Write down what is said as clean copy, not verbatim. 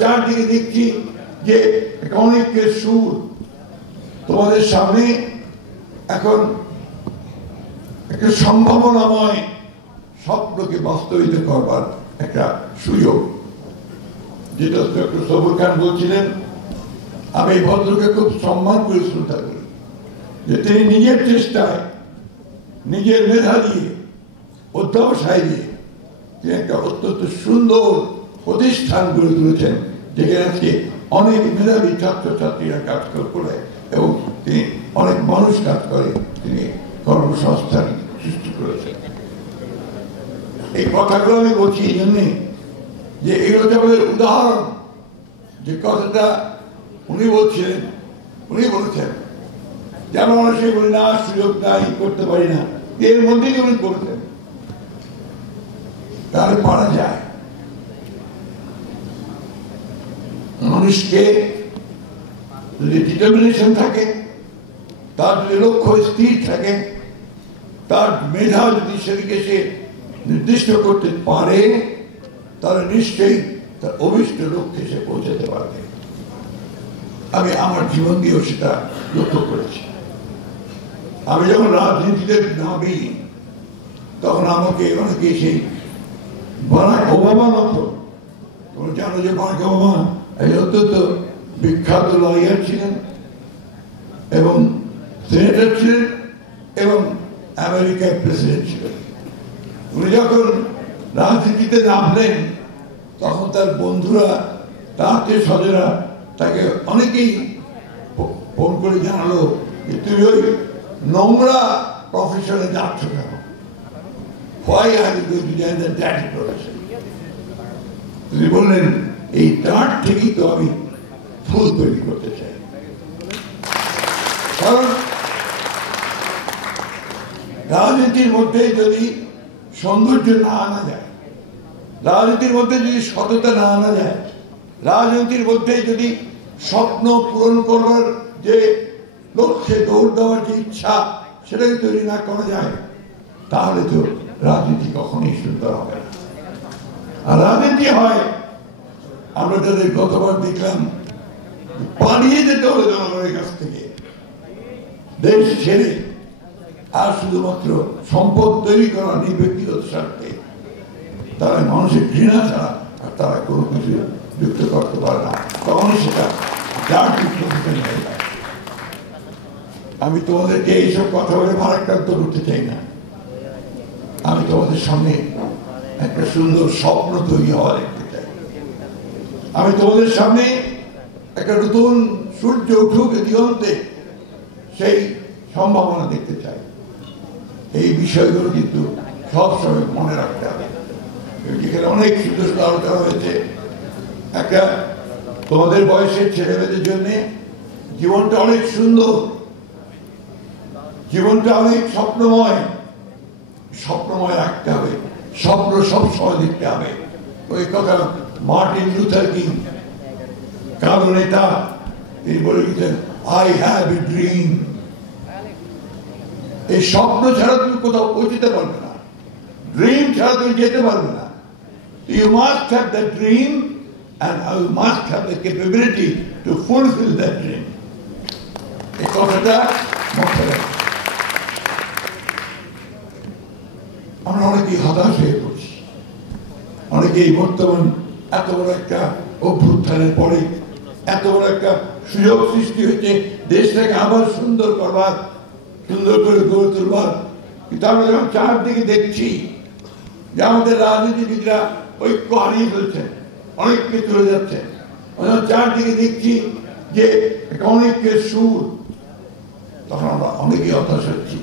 চারদিকে দেখছি যে অনেকের সুর। তোমাদের সামনে এখন একটা সম্ভাবনাময় স্বপ্নকে বাস্তবিত করবার একটা সুযোগ, যেটা ডক্টর সবুর খান বলছিলেন। আমি এই ভদ্রকে খুব সম্মান করে শ্রদ্ধা করি যে তিনি নিজের চেষ্টায়, নিজের মেধা দিয়ে, অধ্যবসায় দিয়ে তিনি একটা অত্যন্ত সুন্দর প্রতিষ্ঠান গড়ে তুলেছেন, যেখানে আজকে অনেক মেধাবী ছাত্রছাত্রীরা কাজ করে এবং তিনি অনেক মানুষ কাজ করে, তিনি কর্মসংস্থান সৃষ্টি করেছেন। এই কথাগুলো আমি বলছি এই জন্যে যে এগুলো আমাদের উদাহরণ। যে কথাটা উনি বলছিলেন, উনি বলেছেন যে আমরা মানুষকে বলি না, সুযোগ নাই, করতে পারি না, এর মধ্যেই উনি করেছেন, তাহলে পারা যায়। মানুষকে যদি ডিটারমিনেশন থাকে, তার যদি লক্ষ্য স্থির থাকে, তার মেধা যদি সেদিকে সে নির্দিষ্ট করতে পারে, তাহলে নিশ্চয়ই তার অভিষ্ট লক্ষ্যে সে পৌঁছাতে পারবে। আমি আমার জীবন দিয়েও সেটা লক্ষ্য করেছি। আমি যখন রাজনীতিতে নামি, তখন আমাকে অনেকে সেই বারাক ওবামা মতো, তোমরা জানো যে বারাক ওবামা এই অত্যন্ত বিখ্যাত লয়ার ছিলেন এবং সেনেটর ছিলেন এবং আমেরিকার প্রেসিডেন্ট ছিলেন। উনি যখন রাজনীতিতে নামলেন, তখন তার বন্ধুরা, তার আত্মীয় স্বজনরা তাকে অনেকেই ফোন করে জানালো যে তুমি ওই নোংরা প্রফেশনে যাচ্ছ কেন? তিনি বললেন এই ডাঁট থেকেই তো আমি ফুল তৈরি করতে চাই। কারণ রাজনীতির মধ্যে যদি সৌন্দর্য না আনা যায়, রাজনীতির মধ্যে যদি সততা না আনা যায়, রাজনীতির মধ্যে যদি স্বপ্ন পূরণ করবার যে লক্ষ্যে দৌড় দেওয়ার যে ইচ্ছা সেটাকে তৈরি না করা যায়, তাহলে তো রাজনীতি কখনোই সুন্দর হবে না। আর রাজনীতি হয়, আমরা যাদের গতবার দেখলাম পালিয়ে যেতে হবে জনগণের কাছ থেকে, দেশ ছেড়ে, আর শুধুমাত্র সম্পদ তৈরি করা নেই ব্যক্তিগত স্বার্থে, তারা মানুষের ঘৃণা ছাড়া আর তারা কোনো কিছু যুক্ত করতে পারে না, তখন সেটা যার যুক্ত হয়ে যায়। আমি তোমাদেরকে এইসব কথা বলে ভারাক্রান্ত করতে চাই না। আমি তোমাদের সামনে একটা সুন্দর স্বপ্ন তৈরি হওয়া দেখতে চাই। আমি তোমাদের সামনে একটা নতুন সূর্য উঠুক দিগন্তে, সেই সম্ভাবনা দেখতে চাই। এই বিষয়গুলো কিন্তু সবসময় মনে রাখতে হবে। যেখানে অনেক সুন্দর আলোচনা হয়েছে, একটা তোমাদের বয়সের ছেলেমেয়েদের জন্য জীবনটা অনেক সুন্দর, জীবনটা অনেক স্বপ্নময়। স্বপ্নময় রাখতে হবে, স্বপ্ন সবসময় দেখতে হবে। ওই কথা মার্টিন লুথার কিং, কারো নেতা, তিনি বলে গেছেন আই হ্যাভ এ ড্রিম। এই স্বপ্ন ছাড়া তুমি কোথাও পৌঁছতে পারবে না, ড্রিম ছাড়া তুমি যেতে পারবে না। You must have that dream and you must have the capability to fulfill that dream. এই কথাটা মাথায় রাখবে। আমরা অনেকেই হতাশ হয়ে পড়ছি, অনেকেই বর্তমান এত বড় একটা অভ্যুত্থানের পরে এত বড় একটা সুযোগ সৃষ্টি হয়েছে দেশটাকে আবার সুন্দর করবার, সুন্দর করে গড়ে তুলবার, কিন্তু আমরা যখন চারদিকে দেখছি যে আমাদের রাজনীতিবিদরা ঐক্য হারিয়ে ফেলছে, অনেককে চলে যাচ্ছে, চারদিকে দেখছি যে অনেকের সুর, তখন আমরা অনেকেই হতাশ হচ্ছি।